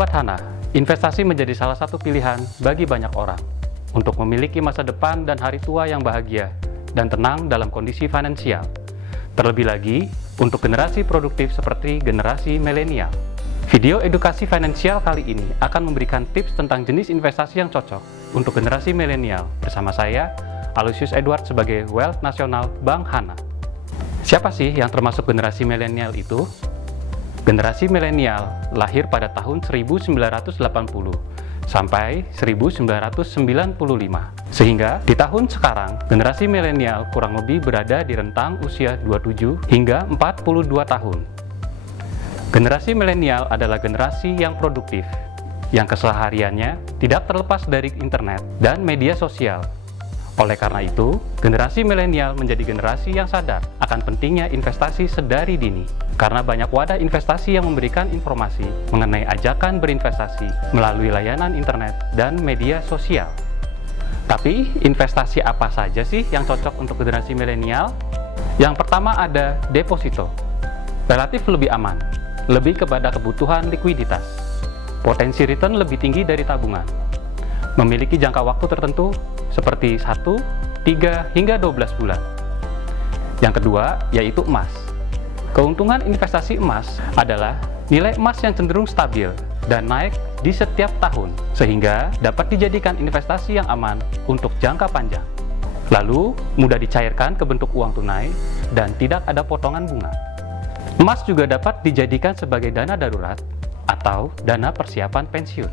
Sahabat Hana, investasi menjadi salah satu pilihan bagi banyak orang untuk memiliki masa depan dan hari tua yang bahagia dan tenang dalam kondisi finansial. Terlebih lagi, untuk generasi produktif seperti generasi milenial. Video edukasi finansial kali ini akan memberikan tips tentang jenis investasi yang cocok untuk generasi milenial bersama saya, Aloysius Edward sebagai Wealth Nasional Bank Hana. Siapa sih yang termasuk generasi milenial itu? Generasi milenial lahir pada tahun 1980 sampai 1995. Sehingga di tahun sekarang, generasi milenial kurang lebih berada di rentang usia 27 hingga 42 tahun. Generasi milenial adalah generasi yang produktif, yang kesehariannya tidak terlepas dari internet dan media sosial. Oleh karena itu, generasi milenial menjadi generasi yang sadar akan pentingnya investasi sedari dini. Karena banyak wadah investasi yang memberikan informasi mengenai ajakan berinvestasi melalui layanan internet dan media sosial. Tapi, investasi apa saja sih yang cocok untuk generasi milenial? Yang pertama ada deposito. Relatif lebih aman, lebih kepada kebutuhan likuiditas. Potensi return lebih tinggi dari tabungan. Memiliki jangka waktu tertentu seperti 1, 3, hingga 12 bulan. Yang kedua, yaitu emas. Keuntungan investasi emas adalah nilai emas yang cenderung stabil dan naik di setiap tahun, sehingga dapat dijadikan investasi yang aman untuk jangka panjang. Lalu, mudah dicairkan ke bentuk uang tunai dan tidak ada potongan bunga. Emas juga dapat dijadikan sebagai dana darurat atau dana persiapan pensiun.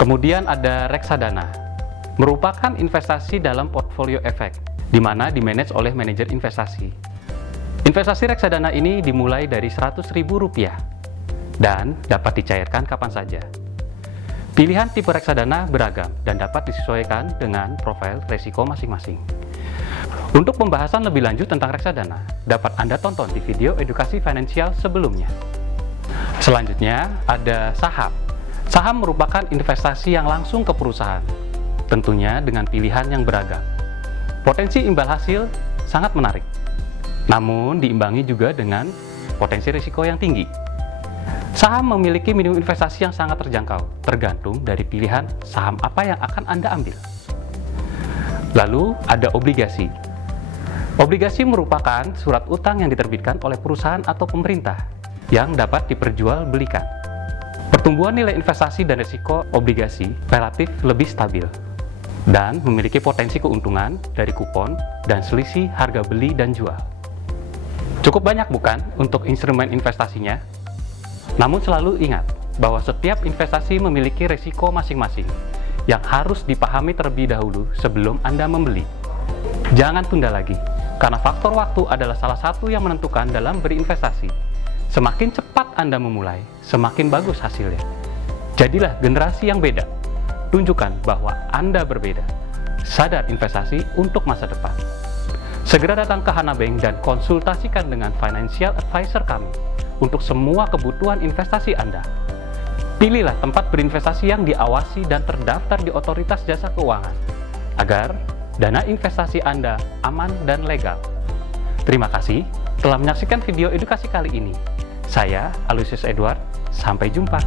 Kemudian ada reksadana, merupakan investasi dalam portfolio efek, di mana dimanage oleh manajer investasi. Investasi reksadana ini dimulai dari Rp100.000 dan dapat dicairkan kapan saja. Pilihan tipe reksadana beragam dan dapat disesuaikan dengan profil risiko masing-masing. Untuk pembahasan lebih lanjut tentang reksadana, dapat Anda tonton di video edukasi finansial sebelumnya. Selanjutnya ada saham. Saham merupakan investasi yang langsung ke perusahaan, tentunya dengan pilihan yang beragam. Potensi imbal hasil sangat menarik, namun diimbangi juga dengan potensi risiko yang tinggi. Saham memiliki minimum investasi yang sangat terjangkau, tergantung dari pilihan saham apa yang akan Anda ambil. Lalu ada obligasi. Obligasi merupakan surat utang yang diterbitkan oleh perusahaan atau pemerintah yang dapat diperjualbelikan. Pertumbuhan nilai investasi dan risiko obligasi relatif lebih stabil dan memiliki potensi keuntungan dari kupon dan selisih harga beli dan jual. Cukup banyak bukan untuk instrumen investasinya? Namun selalu ingat bahwa setiap investasi memiliki risiko masing-masing yang harus dipahami terlebih dahulu sebelum Anda membeli. Jangan tunda lagi, karena faktor waktu adalah salah satu yang menentukan dalam berinvestasi. Semakin cepat Anda memulai, semakin bagus hasilnya. Jadilah generasi yang beda. Tunjukkan bahwa Anda berbeda. Sadar investasi untuk masa depan. Segera datang ke Hana Bank dan konsultasikan dengan financial advisor kami untuk semua kebutuhan investasi Anda. Pilihlah tempat berinvestasi yang diawasi dan terdaftar di Otoritas Jasa Keuangan, agar dana investasi Anda aman dan legal. Terima kasih telah menyaksikan video edukasi kali ini. Saya, Aloysius Edward. Sampai jumpa.